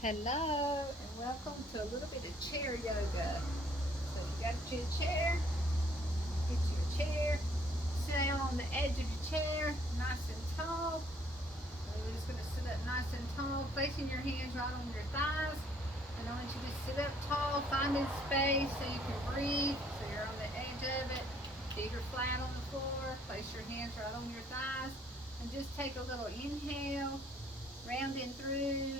Hello and welcome to a little bit of chair yoga. So you got your chair, get your chair, sit down on the edge of your chair, nice and tall. So you're just going to sit up nice and tall, placing your hands right on your thighs. And I want you to sit up tall, finding space so you can breathe. So you're on the edge of it. Feet are flat on the floor. Place your hands right on your thighs. And just take a little inhale, rounding through.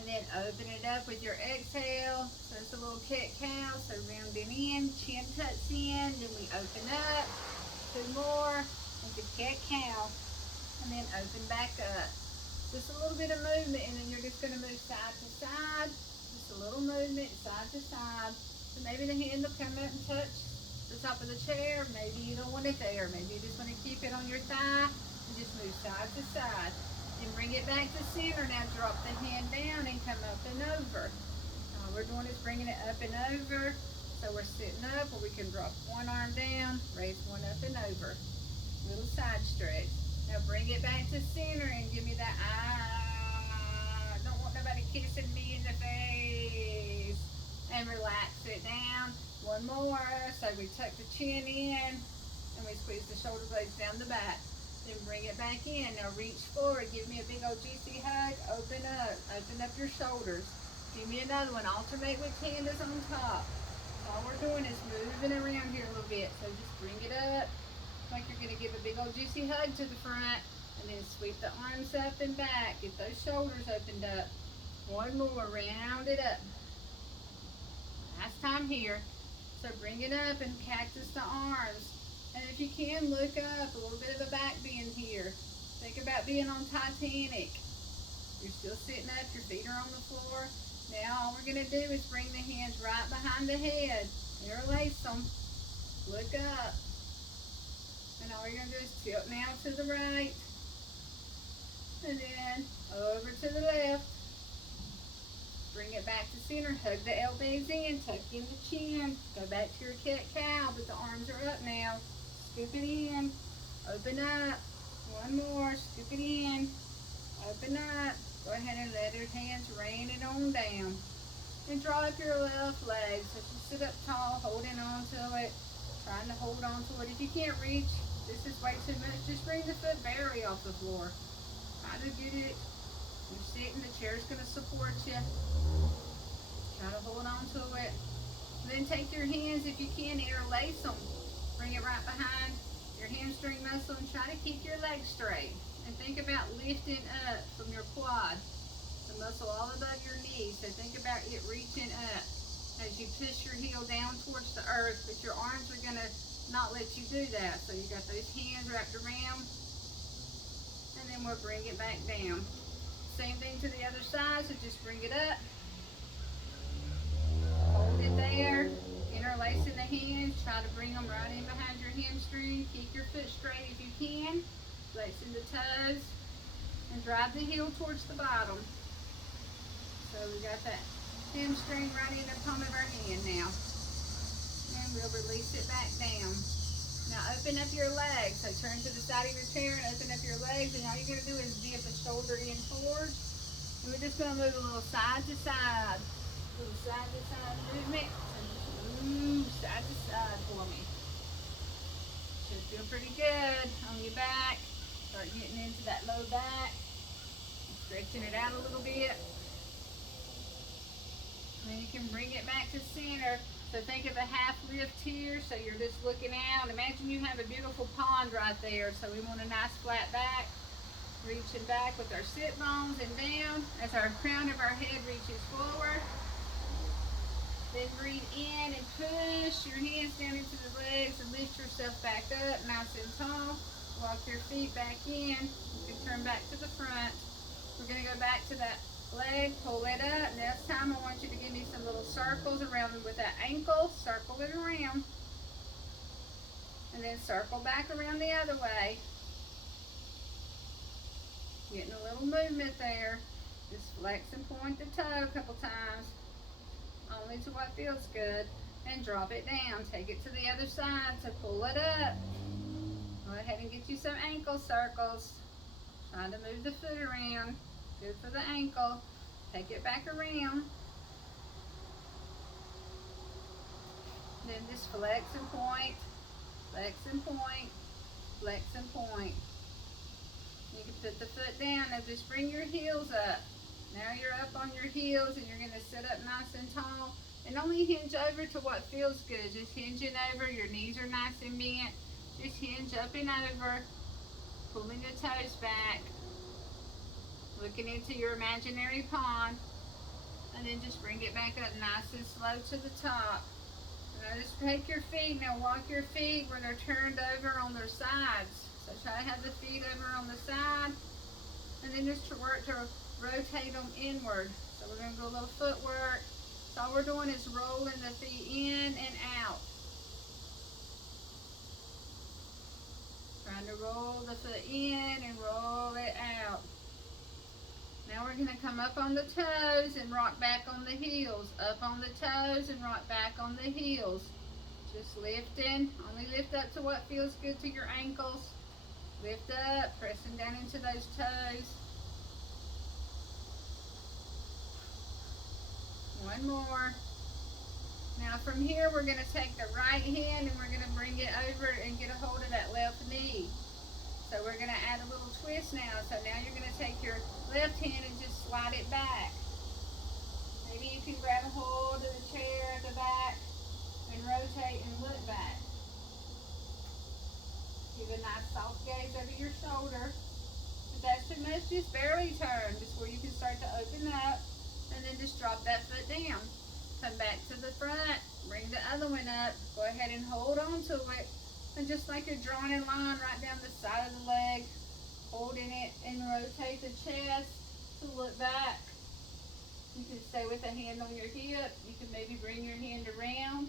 And then open it up with your exhale. So it's a little cat cow. So rounding in, chin tucks in. Then we open up. Two more. Like a cat cow. And then open back up. Just a little bit of movement. And then you're just going to move side to side. Just a little movement side to side. So maybe the hand will come up and touch the top of the chair. Maybe you don't want it there. Maybe you just want to keep it on your thigh. And just move side to side. And bring it back to center. Now drop the hand down and come up and over. All we're doing is bringing it up and over. So we're sitting up where we can drop one arm down, raise one up and over. Little side stretch. Now bring it back to center and give me that don't want nobody kissing me in the face. And relax it down. One more. So we tuck the chin in and we squeeze the shoulder blades down the back. Then bring it back in. Now reach forward. Give me a big old juicy hug. Open up. Open up your shoulders. Give me another one. Alternate which hand is on top. All we're doing is moving around here a little bit. So just bring it up like you're going to give a big old juicy hug to the front. And then sweep the arms up and back. Get those shoulders opened up. One more. Round it up. Last time here. So bring it up and cactus the arms. And if you can, look up. A little bit of a back bend here. Think about being on Titanic. You're still sitting up. Your feet are on the floor. Now all we're going to do is bring the hands right behind the head. Interlace them. Look up. And all you're going to do is tilt now to the right. And then over to the left. Bring it back to center. Hug the elbows in. Tuck in the chin. Go back to your cat cow, but the arms are up now. Scoop it in. Open up. One more. Scoop it in. Open up. Go ahead and let your hands rain it on down. And draw up your left leg. So you sit up tall, holding on to it. Trying to hold on to it. If you can't reach, this is way too much. Just bring the foot barely off the floor. Try to get it. You're sitting, the chair's going to support you. Try to hold on to it. Then take your hands, if you can, interlace them. Bring it right behind your hamstring muscle and try to keep your legs straight. And think about lifting up from your quad, the muscle all above your knee. So think about it reaching up as you push your heel down towards the earth, but your arms are going to not let you do that. So you got those hands wrapped around, and then we'll bring it back down. Same thing to the other side, so just bring it up. Hold it there. Interlacing the hands. Try to bring them right in behind your hamstring. Keep your foot straight if you can. Flexing the toes. And drive the heel towards the bottom. So we got that hamstring right in the palm of our hand now. And we'll release it back down. Now open up your legs. So turn to the side of your chair and open up your legs. And all you're going to do is dip the shoulder in forward. And we're just going to move a little side to side. A little side to side movement. And just move side to side for me. Should feel pretty good on your back. Start getting into that low back. Stretching it out a little bit. And then you can bring it back to center. So think of a half lift here. So you're just looking out. Imagine you have a beautiful pond right there. So we want a nice flat back. Reaching back with our sit bones and down as our crown of our head reaches forward. Then breathe in and push your hands down into the legs and lift yourself back up nice and tall. Walk your feet back in. You can turn back to the front. We're going to go back to that leg, pull it up. Next time I want you to give me some little circles around with that ankle. Circle it around. And then circle back around the other way. Getting a little movement there. Just flex and point the toe a couple times. Only to what feels good. And drop it down. Take it to the other side. So pull it up. Go ahead and get you some ankle circles. Trying to move the foot around. Good for the ankle. Take it back around. Then just flex and point, flex and point, flex and point. You can put the foot down and just bring your heels up. Now you're up on your heels and you're going to sit up nice and tall. And only hinge over to what feels good. Just hinging over. Your knees are nice and bent. Just hinge up and over. Pulling the toes back. Looking into your imaginary pond. And then just bring it back up nice and slow to the top. Now just take your feet. Now walk your feet where they're turned over on their sides. So try to have the feet over on the side. And then just work to rotate them inward. So we're going to do a little footwork. So all we're doing is rolling the feet in and out. Trying to roll the foot in and roll it out. Now we're going to come up on the toes and rock back on the heels. Up on the toes and rock back on the heels. Just lifting. Only lift up to what feels good to your ankles. Lift up, pressing down into those toes. One more. Now from here we're going to take the right hand and we're going to bring it over and get a hold of that left knee. So we're going to add a little twist now. So now you're going to take your left hand and just slide it back. Maybe you can grab a hold of the chair at the back and rotate and look back. Give a nice soft gaze over your shoulder. If that's too much, just barely turn, just where you can start to open up. And then just drop that foot down. Come back to the front. Bring the other one up. Go ahead and hold on to it. And just like you're drawing a line right down the side of the leg, holding it and rotate the chest to look back. You can stay with a hand on your hip. You can maybe bring your hand around,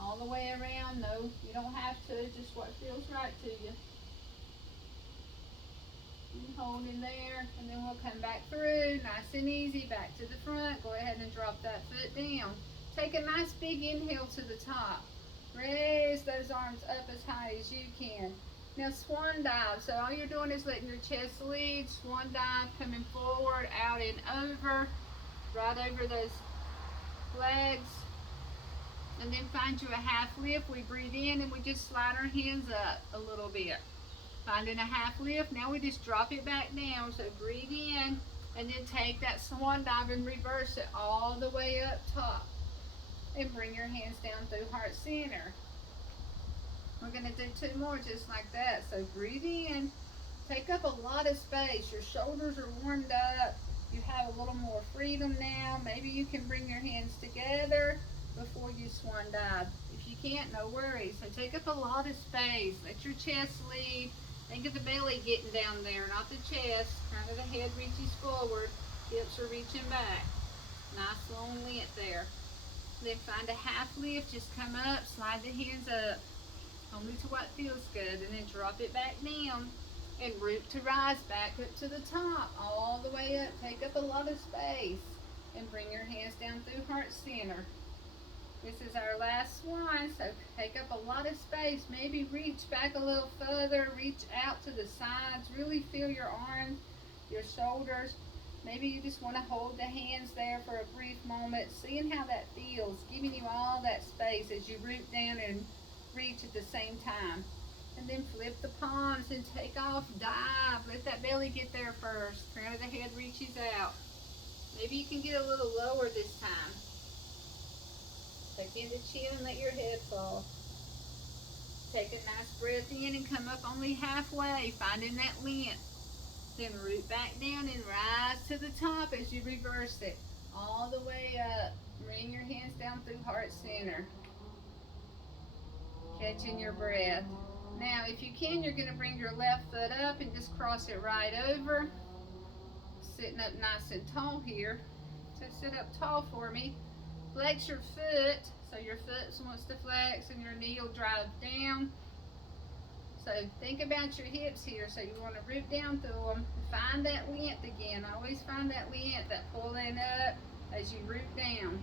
all the way around. No, you don't have to, just what feels right to you. Hold in there, and then we'll come back through, nice and easy, back to the front. Go ahead and drop that foot down. Take a nice big inhale to the top. Raise those arms up as high as you can. Now swan dive, so all you're doing is letting your chest lead. Swan dive, coming forward, out and over, right over those legs. And then find you a half lift. We breathe in and we just slide our hands up a little bit. Finding a half lift, now we just drop it back down. So breathe in and then take that swan dive and reverse it all the way up top. And bring your hands down through heart center. We're going to do two more just like that. So breathe in, take up a lot of space. Your shoulders are warmed up. You have a little more freedom now. Maybe you can bring your hands together before you swan dive. If you can't, no worries. So take up a lot of space. Let your chest lead. Think of the belly getting down there, not the chest. Crown of the head reaches forward. Hips are reaching back. Nice long length there. Then find a half lift. Just come up, slide the hands up. Only to what feels good. And then drop it back down. And root to rise back up to the top. All the way up. Take up a lot of space. And bring your hands down through heart center. This is our last one, so take up a lot of space. Maybe reach back a little further, reach out to the sides, really feel your arms, your shoulders. Maybe you just want to hold the hands there for a brief moment, seeing how that feels, giving you all that space as you root down and reach at the same time. And then flip the palms and take off, dive. Let that belly get there first. Crown of the head reaches out. Maybe you can get a little lower this time. Take in the chin and let your head fall. Take a nice breath in and come up only halfway, finding that length. Then root back down and rise to the top as you reverse it. All the way up. Bring your hands down through heart center. Catching your breath. Now, if you can, you're going to bring your left foot up and just cross it right over. Sitting up nice and tall here. So sit up tall for me. Flex your foot, so your foot wants to flex and your knee will drive down. So think about your hips here. So you want to root down through them. Find that length again. Always find that length, that pulling up as you root down.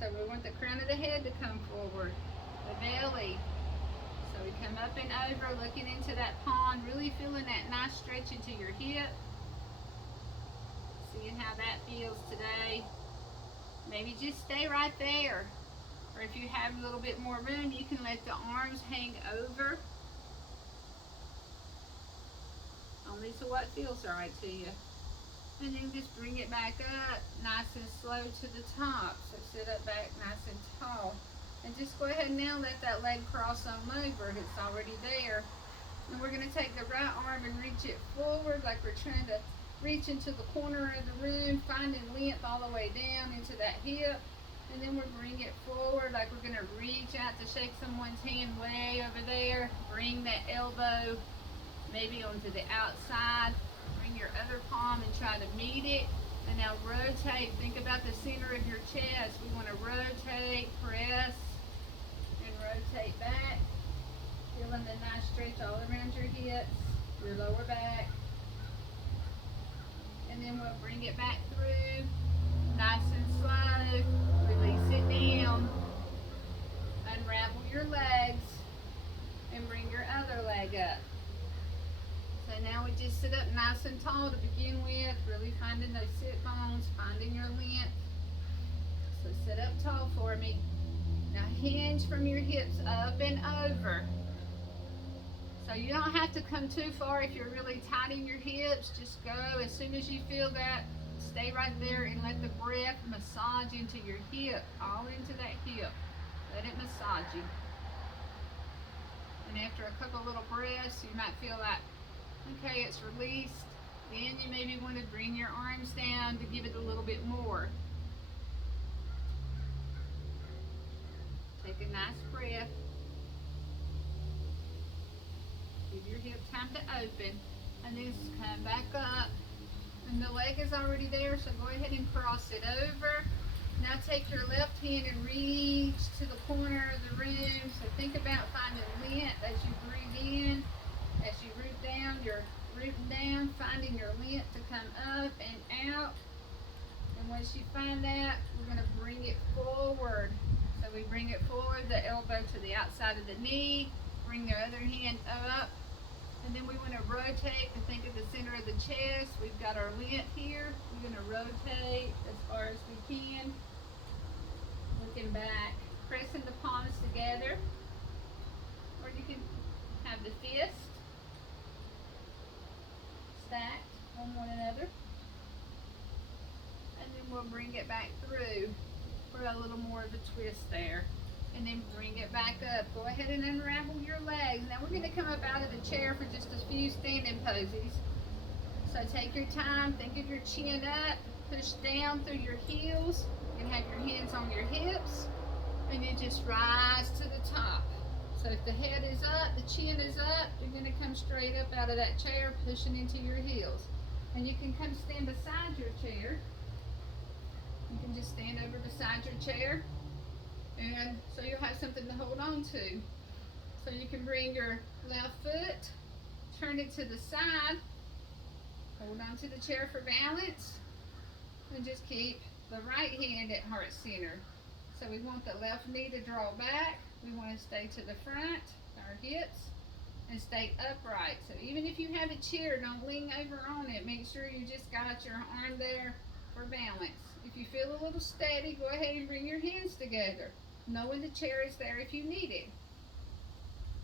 So we want the crown of the head to come forward, the belly. So we come up and over, looking into that pond, really feeling that nice stretch into your hip. seeing how that feels today. Maybe just stay right there. Or if you have a little bit more room, you can let the arms hang over. Only to what feels right to you. And then just bring it back up nice and slow to the top. So sit up back nice and tall. And just go ahead and now let that leg cross on over. It's already there. And we're going to take the right arm and reach it forward like we're trying to reach into the corner of the room, finding length all the way down into that hip. And then we'll bring it forward like we're going to reach out to shake someone's hand way over there. Bring that elbow maybe onto the outside. Bring your other palm and try to meet it. And now rotate. Think about the center of your chest. We want to rotate, press, and rotate back. Feeling the nice stretch all around your hips, your lower back. And then we'll bring it back through, nice and slow. Release it down. Unravel your legs and bring your other leg up. So now we just sit up nice and tall to begin with, really finding those sit bones, finding your length. So sit up tall for me. Now hinge from your hips up and over. So you don't have to come too far if you're really tight in your hips. Just go as soon as you feel that. Stay right there and let the breath massage into your hip, all into that hip. Let it massage you. And after a couple little breaths, you might feel like, okay, it's released. Then you maybe want to bring your arms down to give it a little bit more. Take a nice breath. Give your hip time to open. And then come back up. And the leg is already there, so go ahead and cross it over. Now take your left hand and reach to the corner of the room. So think about finding length as you breathe in. As you root down, you're rooting down, finding your length to come up and out. And once you find that, we're going to bring it forward. So we bring it forward, the elbow to the outside of the knee. Bring the other hand up. And then we want to rotate to think of the center of the chest. We've got our length here. We're going to rotate as far as we can. Looking back, pressing the palms together. Or you can have the fist stacked on one another. And then we'll bring it back through for a little more of a twist there. And then bring it back up. Go ahead and unravel your legs. Now we're going to come up out of the chair for just a few standing poses. So take your time, think of your chin up, push down through your heels, and have your hands on your hips, and then just rise to the top. So if the head is up, the chin is up, you're going to come straight up out of that chair, pushing into your heels. And you can come stand beside your chair. You can just stand over beside your chair. And so you'll have something to hold on to. So you can bring your left foot, turn it to the side, hold on to the chair for balance, and just keep the right hand at heart center. So we want the left knee to draw back. We want to stay to the front, our hips, and stay upright. So even if you have a chair, don't lean over on it. Make sure you just got your arm there for balance. If you feel a little steady, go ahead and bring your hands together, knowing the chair is there if you need it.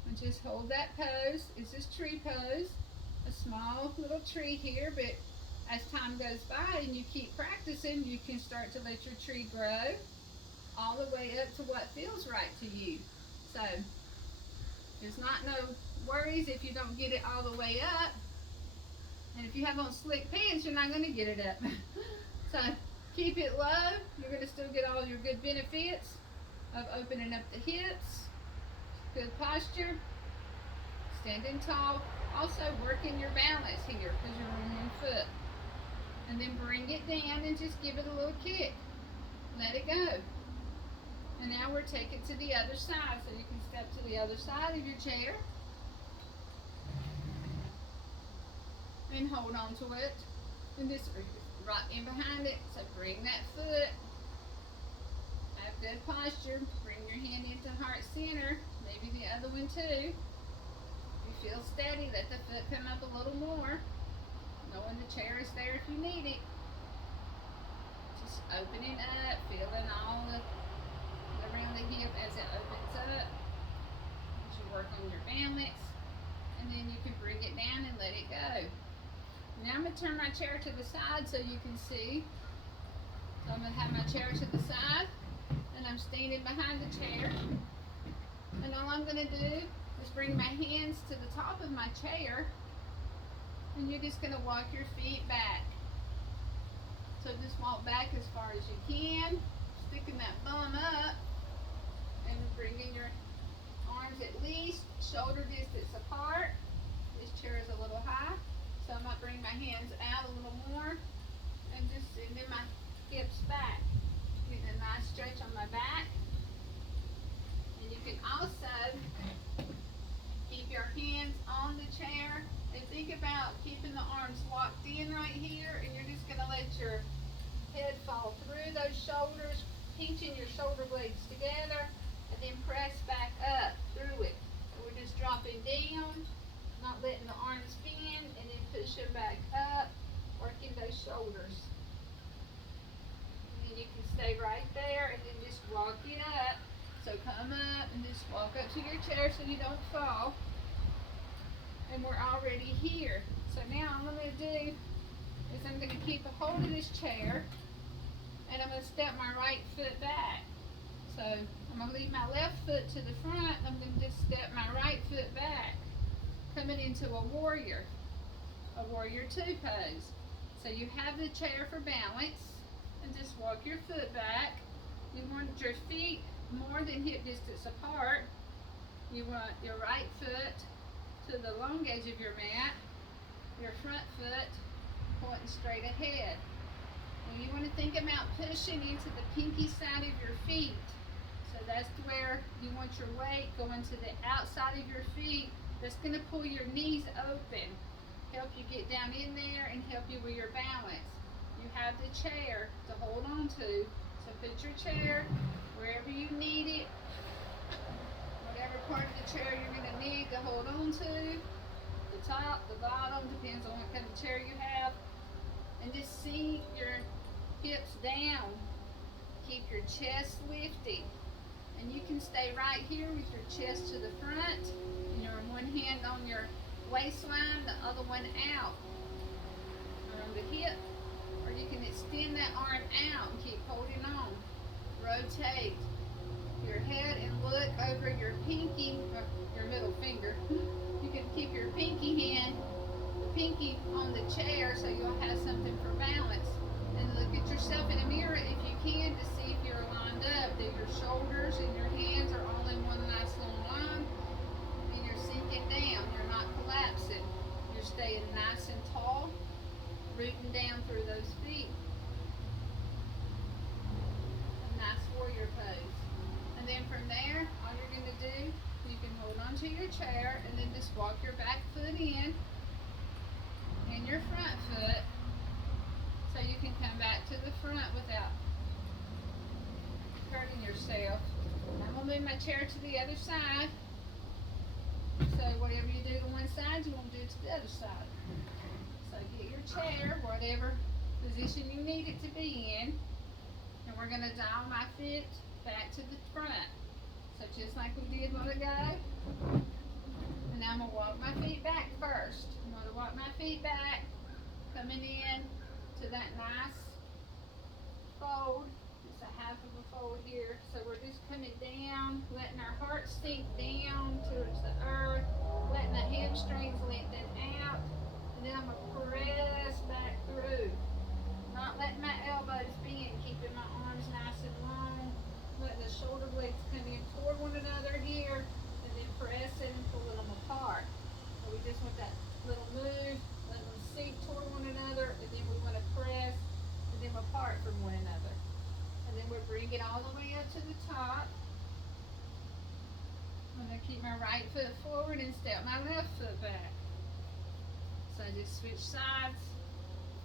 And just hold that pose. It's this tree pose, a small little tree here, but as time goes by and you keep practicing, you can start to let your tree grow all the way up to what feels right to you. So there's not no worries if you don't get it all the way up. And if you have on slick pants, you're not going to get it up. So keep it low. You're going to still get all your good benefits of opening up the hips, good posture, standing tall. Also working your balance here because you're on one foot. And then bring it down and just give it a little kick. Let it go. And now we'll take it to the other side. So you can step to the other side of your chair. And hold on to it. And just right in behind it. So bring that foot. Have good posture. Bring your hand into heart center. Maybe the other one too. If you feel steady, let the foot come up a little more. Knowing the chair is there if you need it. Just opening up, feeling all around the hip as it opens up. As you work on your balance, and then you can bring it down and let it go. Now I'm going to turn my chair to the side so you can see. So I'm going to have my chair to the side, and I'm standing behind the chair. And all I'm going to do is bring my hands to the top of my chair, and you're just going to walk your feet back. So just walk back as far as you can, sticking that bum up, and bringing your arms at least shoulder distance apart. This chair is a little high, so I'm going to bring my hands out a little more, and just sending my hips back. Getting a nice stretch on my back. And you can also keep your hands on the chair and think about keeping the arms locked in right here, and you're just going to let your head fall through those shoulders, pinching your shoulder blades together, and then press back up through it. So we're just dropping down, not letting the arms bend, and then pushing back up, working those shoulders. And then you can stay right there and then just walk it up. So come up and just walk up to your chair so you don't fall. And we're already here. So now all I'm going to do is I'm going to keep a hold of this chair, and I'm going to step my right foot back. So I'm going to leave my left foot to the front. I'm going to just step my right foot back, coming into a warrior 2 pose. So you have the chair for balance, and just walk your foot back. You want your feet more than hip distance apart. You want your right foot to the long edge of your mat, your front foot pointing straight ahead. And you want to think about pushing into the pinky side of your feet. So that's where you want your weight going to the outside of your feet. That's going to pull your knees open, help you get down in there, and help you with your balance. You have the chair to hold on to, so put your chair wherever you need it, whatever part of the chair you're going to need to hold on to, the top, the bottom, depends on what kind of chair you have, and just sink your hips down. Keep your chest lifted, and you can stay right here with your chest to the front, and your one hand on your waistline, the other one out on the hip, or you can extend that arm out and keep holding on. Rotate your head and look over your pinky, or your middle finger. You can keep your pinky hand, the pinky on the chair, so you'll have something for balance. And look at yourself in a mirror if you can to see if you're lined up, that your shoulders and your hands are all in one nice long line, and you're sinking down. You're not collapsing. You're staying nice and tall, rooting down through those feet. A nice warrior pose. And then from there, all you're going to do, you can hold onto your chair and then just walk your back foot in and your front foot, so you can come back to the front without hurting yourself. I'm going to move my chair to the other side. So whatever you do to one side, you want to do to the other side. So get your chair, whatever position you need it to be in, and we're going to dial my feet back to the front. So just like we did a while ago. And now I'm going to walk my feet back first. I'm going to walk my feet back, coming in to that nice fold. It's a half of a fold here. So we're just coming down, letting our heart sink down towards the earth, letting the hamstrings lengthen out, and then I'm going to press back through. Not letting my elbows bend, keeping my arms nice and long, letting the shoulder blades come in toward one another here, and then pressing and pulling them apart. So we just want that little move, let them sink toward one another, and then we want to press them apart from one another. And then we'll bring it all the way up to the top. I'm going to keep my right foot forward and step my left foot back. So I just switch sides.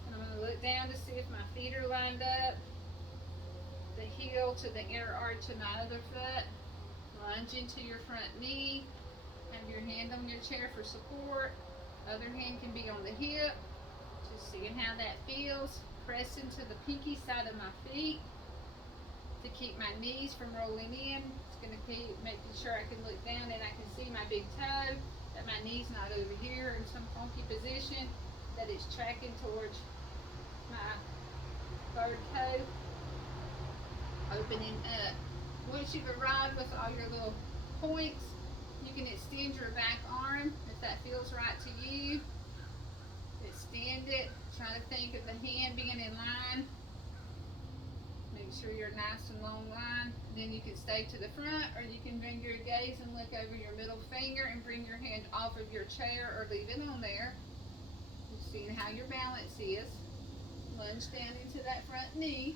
And I'm going to look down to see if my feet are lined up. The heel to the inner arch of my other foot. Lunge into your front knee. Have your hand on your chair for support. Other hand can be on the hip. Just seeing how that feels. press into the pinky side of my feet to keep my knees from rolling in. It's going to keep making sure I can look down and I can see my big toe, that my knee's not over here in some funky position, that it's tracking towards my third toe, opening up. Once you've arrived with all your little points, you can extend your back arm if that feels right to you. Extend it. Try to think of the hand being in line. Make sure you're nice and long line. Then you can stay to the front, or you can bring your gaze and look over your middle finger and bring your hand off of your chair or leave it on there. You're seeing how your balance is. Lunge down into that front knee.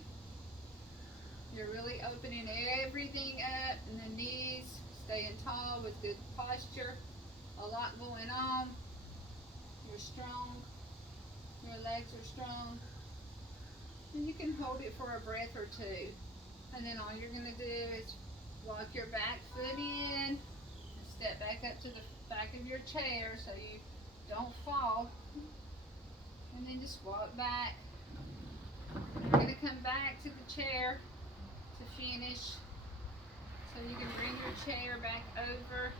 You're really opening everything up in the knees, staying tall with good posture. A lot going on. You're strong. Your legs are strong. And you can hold it for a breath or two. And then all you're going to do is walk your back foot in, and step back up to the back of your chair so you don't fall. And then just walk back. You're going to come back to the chair to finish. So you can bring your chair back over.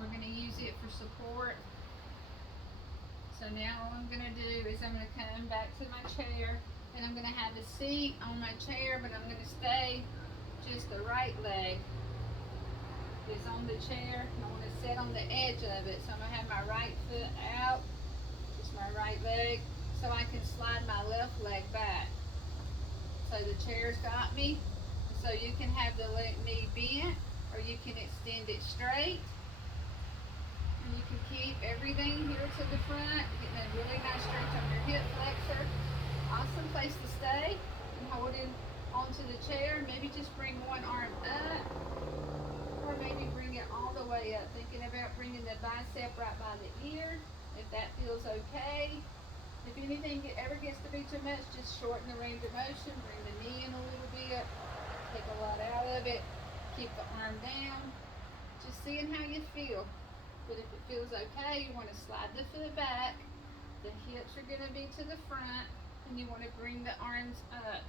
We're going to use it for support. So now all I'm going to do is I'm going to come back to my chair, and I'm going to have a seat on my chair, but I'm going to stay just the right leg is on the chair. I want to sit on the edge of it. So I'm going to have my right foot out, just my right leg, so I can slide my left leg back. So the chair's got me. So you can have the knee bent, or you can extend it straight. And you can keep everything here to the front, getting a really nice stretch on your hip flexor. Awesome place to stay. And holding onto the chair. Maybe just bring one arm up, or maybe bring it all the way up. Thinking about bringing the bicep right by the ear, if that feels okay. If anything ever gets to be too much, just shorten the range of motion. Bring the knee in a little bit. Take a lot out of it. Keep the arm down. Just seeing how you feel. But if it feels okay, you want to slide the foot back. The hips are going to be to the front, and you want to bring the arms up.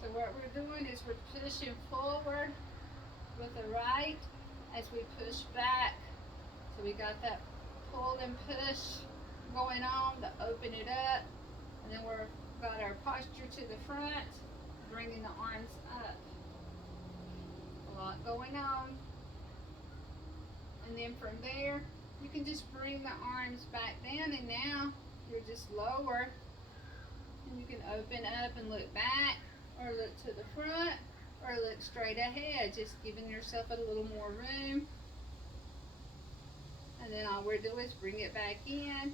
So what we're doing is we're pushing forward with the right as we push back. So we got that pull and push going on to open it up. And then we're got our posture to the front, bringing the arms up. A lot going on. And then from there, you can just bring the arms back down, and now you're just lower. And you can open up and look back, or look to the front, or look straight ahead, just giving yourself a little more room. And then all we're doing is bring it back in.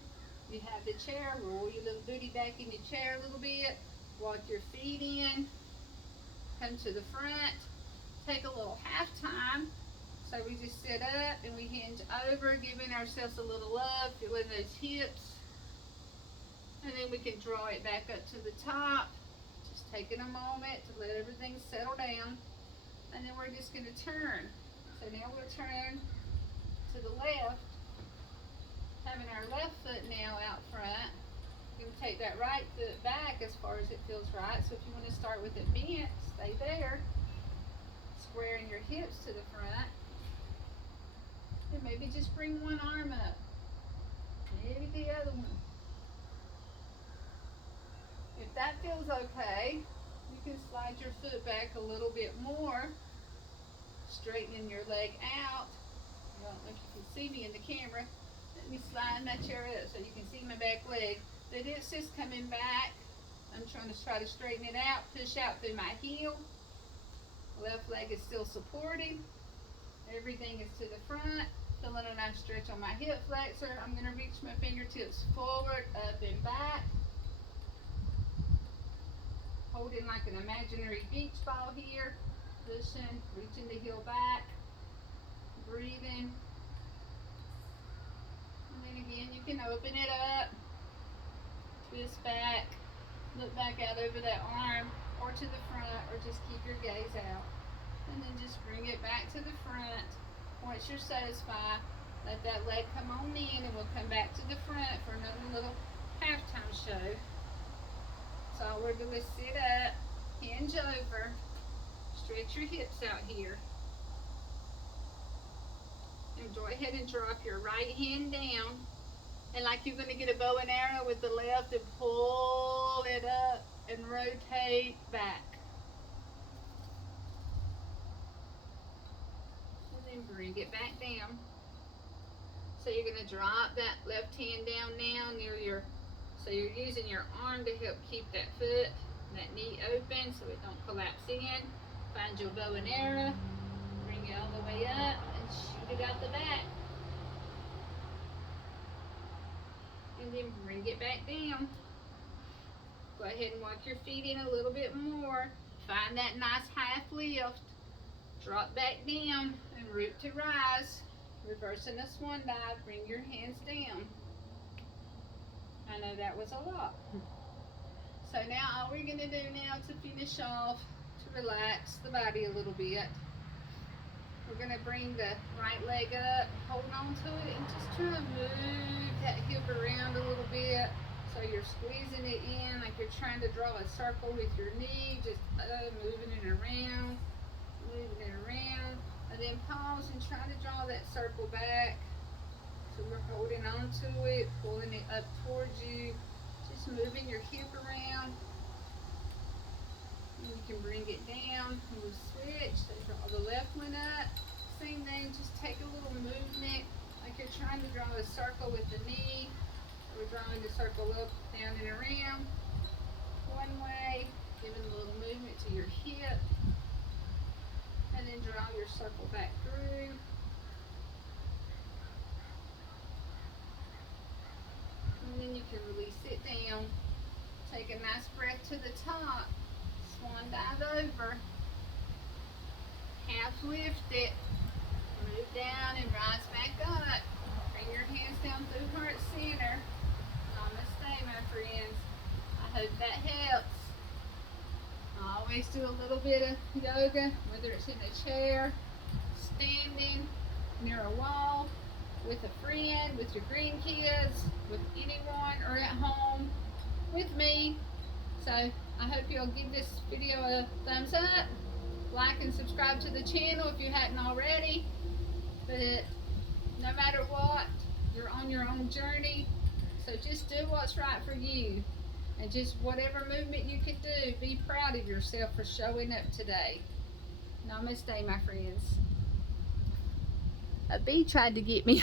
You have the chair, roll your little booty back in your chair a little bit, walk your feet in, come to the front, take a little half time. So we just sit up and we hinge over, giving ourselves a little love, feeling those hips. And then we can draw it back up to the top, just taking a moment to let everything settle down. And then we're just going to turn. So now we'll turn to the left, having our left foot now out front. You're going to take that right foot back as far as it feels right. So if you want to start with it bent, stay there. Squaring your hips to the front. And maybe just bring one arm up. Maybe the other one. If that feels okay, you can slide your foot back a little bit more. Straightening your leg out. I don't know if you can see me in the camera. Let me slide my chair up so you can see my back leg. But it's just coming back. I'm trying to straighten it out. Push out through my heel. Left leg is still supported. Everything is to the front. Feeling a nice stretch on my hip flexor. I'm going to reach my fingertips forward, up and back. Holding like an imaginary beach ball here. Pushing, reaching the heel back. Breathing. And then again, you can open it up. Twist back. Look back out over that arm, or to the front, or just keep your gaze out. And then just bring it back to the front. Once you're satisfied, let that leg come on in, and we'll come back to the front for another little halftime show. So all we're doing is sit up, hinge over, stretch your hips out here. And go ahead and drop your right hand down. And like you're going to get a bow and arrow with the left and pull it up and rotate back. And then bring it back down. So you're going to drop that left hand down now near your, so you're using your arm to help keep that foot, that knee open so it don't collapse in. Find your bow and arrow, bring it all the way up and shoot it out the back. And then bring it back down. Go ahead and walk your feet in a little bit more. Find that nice half lift. Drop back down and root to rise. Reversing a swan dive, bring your hands down. I know that was a lot. So now all we're going to do now to finish off, to relax the body a little bit, we're going to bring the right leg up, hold on to it, and just try to move that hip around a little bit. So you're squeezing it in like you're trying to draw a circle with your knee, just moving it around, and then pause and try to draw that circle back. So we're holding on to it, pulling it up towards you, just moving your hip around. And you can bring it down, and we'll switch, so draw the left one up. Same thing, just take a little movement, like you're trying to draw a circle with the knee. We're drawing the circle up, down, and around. One way, giving a little movement to your hip. And then draw your circle back through. And then you can release it down. Take a nice breath to the top. Swan dive over. Half lift it. Move down and rise back up. Bring your hands down through heart center. Namaste, my friends. I hope that helps. I always do a little bit of yoga, whether it's in a chair, standing near a wall, with a friend, with your grandkids, with anyone, or at home with me. So I hope you'll give this video a thumbs up, like and subscribe to the channel if you hadn't already. But no matter what, you're on your own journey, so just do what's right for you. And just whatever movement you can do, be proud of yourself for showing up today. Namaste, my friends. A bee tried to get me.